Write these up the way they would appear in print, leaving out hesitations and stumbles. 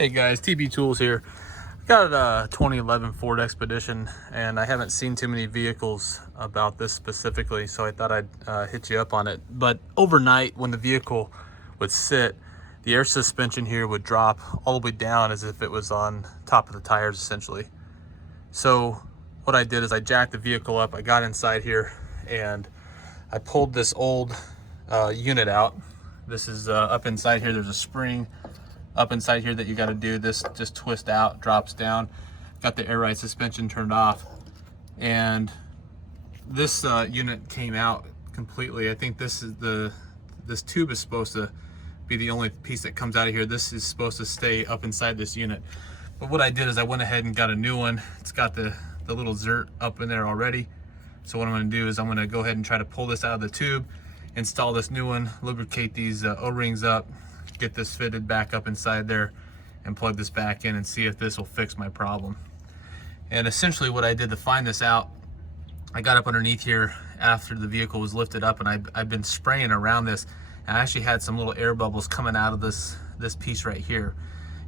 Hey guys, TB Tools here. Got a 2011 Ford Expedition, and I haven't seen too many vehicles about this specifically, so I thought I'd hit you up on it. But overnight, when the vehicle would sit, the air suspension here would drop all the way down as if it was on top of the tires, essentially. So what I did is I jacked the vehicle up, I got inside here, and I pulled this old unit out. This is up inside here. There's a spring up inside here that you got to do. This just twist out, drops down. Got the air ride suspension turned off, and this unit came out completely. I think this tube is supposed to be the only piece that comes out of here. This is supposed to stay up inside this unit. But what I did is I went ahead and got a new one. It's got the little zert up in there already. So what I'm going to do is I'm going to go ahead and try to pull this out of the tube, install this new one, lubricate these O-rings up, get this fitted back up inside there, and plug this back in and see if this will fix my problem. And essentially what I did to find this out, I got up underneath here after the vehicle was lifted up, and I've been spraying around this, and I actually had some little air bubbles coming out of this piece right here.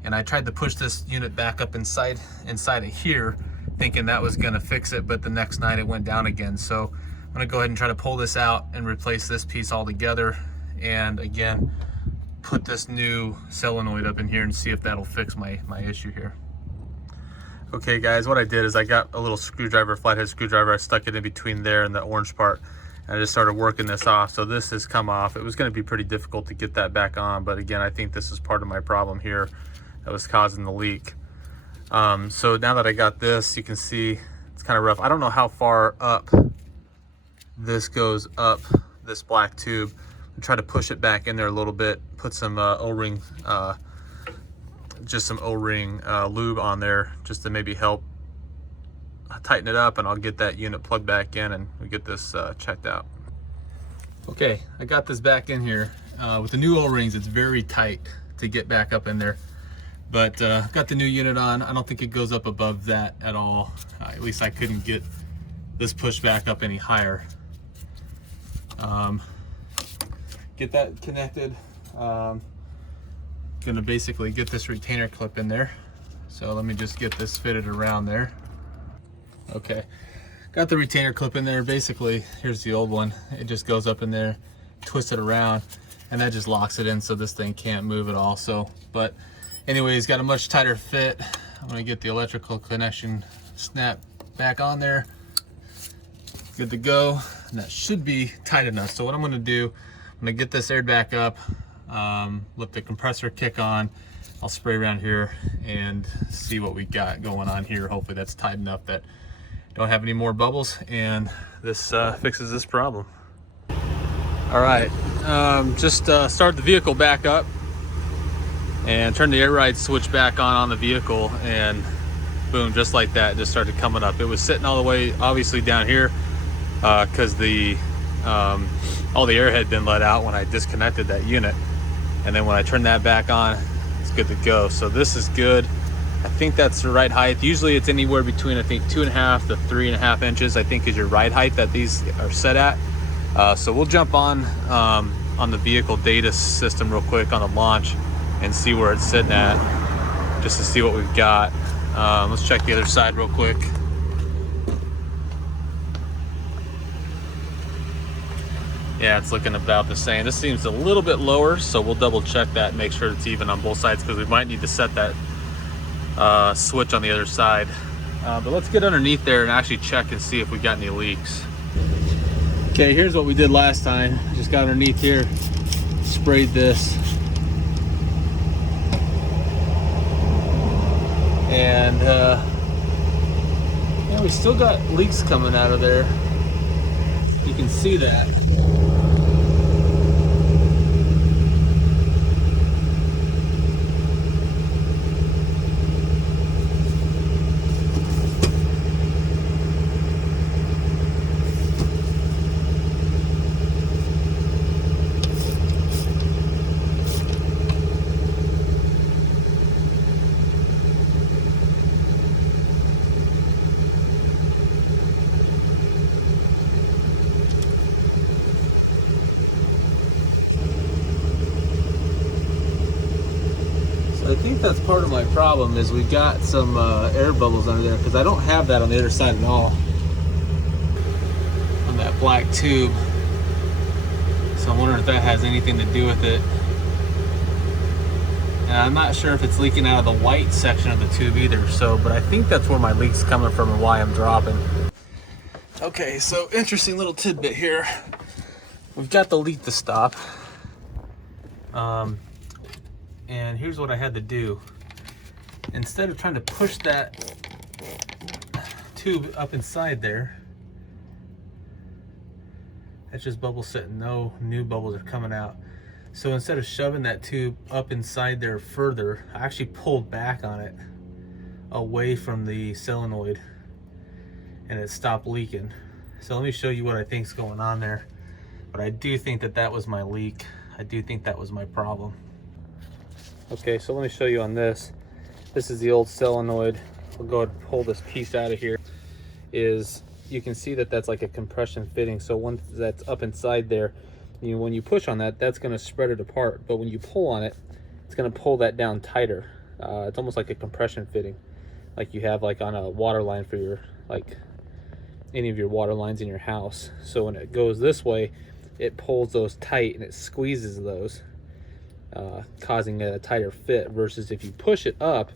And I tried to push this unit back up inside of here, thinking that was gonna fix it, but the next night it went down again. So I'm gonna go ahead and try to pull this out and replace this piece altogether, and again put this new solenoid up in here and see if that'll fix my issue here. Okay guys, what I did is I got a little screwdriver, flathead screwdriver, I stuck it in between there and the orange part, and I just started working this off. So this has come off. It was going to be pretty difficult to get that back on, but again, I think this is part of my problem here that was causing the leak. So now that I got this, you can see it's kind of rough. I don't know how far up this goes up this black tube. Try to push it back in there a little bit, put some O-ring, just some O-ring lube on there just to maybe help tighten it up, and I'll get that unit plugged back in and we get this checked out. Okay, I got this back in here. With the new O-rings, it's very tight to get back up in there, but got the new unit on. I don't think it goes up above that at all. At least I couldn't get this pushed back up any higher. Get that connected. Gonna basically get this retainer clip in there. So let me just get this fitted around there. Okay, got the retainer clip in there. Basically, here's the old one. It just goes up in there, twist it around, and that just locks it in so this thing can't move at all. So, but anyways, got a much tighter fit. I'm gonna get the electrical connection snap back on there. Good to go, and that should be tight enough. So what I'm gonna do, I'm gonna get this aired back up, let the compressor kick on. I'll spray around here and see what we got going on here. Hopefully that's tight enough that don't have any more bubbles, and this fixes this problem. All right, just start the vehicle back up and turn the air ride switch back on the vehicle, and boom, just like that, just started coming up. It was sitting all the way obviously down here because all the air had been let out when I disconnected that unit, and then when I turned that back on, it's good to go. So this is good. I think that's the right height. Usually it's anywhere between, I think, 2.5 to 3.5 inches, I think, is your right height that these are set at. So we'll jump on the vehicle data system real quick on the launch and see where it's sitting at, just to see what we've got. Let's check the other side real quick. Yeah, it's looking about the same. This seems a little bit lower, so we'll double check that and make sure it's even on both sides, because we might need to set that switch on the other side. But let's get underneath there and actually check and see if we got any leaks. Okay, here's what we did last time. Just got underneath here, sprayed this, and yeah, we still got leaks coming out of there. You can see that. think that's part of my problem is we got some air bubbles under there, because I don't have that on the other side at all on that black tube. So I'm wondering if that has anything to do with it. And I'm not sure if it's leaking out of the white section of the tube either. So, but I think that's where my leak's coming from and why I'm dropping. Okay, so interesting little tidbit here. We've got the leak to stop. And here's what I had to do. Instead of trying to push that tube up inside there, that's just bubble setting, no new bubbles are coming out. So instead of shoving that tube up inside there further, I actually pulled back on it away from the solenoid and it stopped leaking. So let me show you what I think's going on there. But I do think that that was my leak. I do think that was my problem. Okay, so let me show you on this. This is the old solenoid. We'll go ahead and pull this piece out of here. You can see that that's like a compression fitting. So once that's up inside there, when you push on that, that's going to spread it apart. But when you pull on it, it's going to pull that down tighter. It's almost like a compression fitting, like you have like on a water line for your, like any of your water lines in your house. So when it goes this way, it pulls those tight and it squeezes those, causing a tighter fit. Versus if you push it up,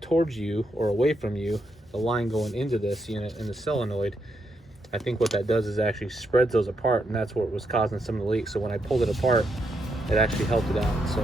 towards you or away from you, the line going into this unit in the solenoid, I think what that does is actually spreads those apart, and that's what was causing some of the leaks. So when I pulled it apart, it actually helped it out. So